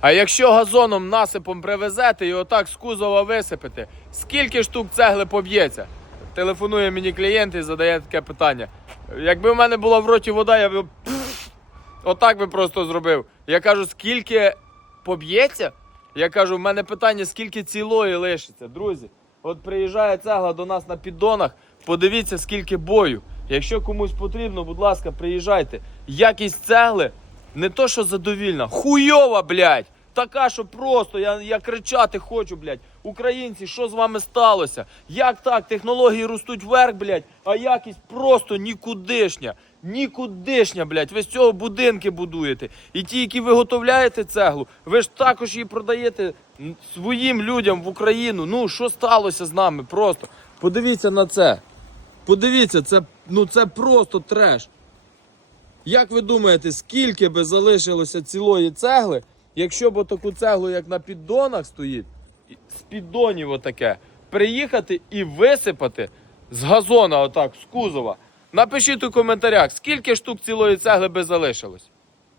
А якщо газоном насипом привезете і отак з кузова висипете, скільки штук цегли поб'ється? Телефонує мені клієнт і задає таке питання. Якби в мене була в роті вода, я б отак би просто зробив. Я кажу, скільки поб'ється? Я кажу, в мене питання, скільки цілої лишиться. Друзі, от приїжджає цегла до нас на піддонах, подивіться, скільки бою. Якщо комусь потрібно, будь ласка, приїжджайте. Якість цегли не то, що задовільна, хуйова, блядь. Така, що просто я, я кричати хочу, блядь. Українці, що з вами сталося? Як так? Технології ростуть вверх, блядь, а якість просто нікудишня. Нікудишня, блядь. Ви з цього будинки будуєте. І ті, які виготовляєте цеглу, ви ж також її продаєте своїм людям в Україну. Ну, що сталося з нами? Просто подивіться на це. Подивіться, це, ну, це просто треш. Як ви думаєте, скільки би залишилося цілої цегли, якщо б таку цеглу, як на піддонах стоїть, з піддонів отаке, приїхати і висипати з газона, отак, з кузова? Напишіть у коментарях, скільки штук цілої цегли би залишилось.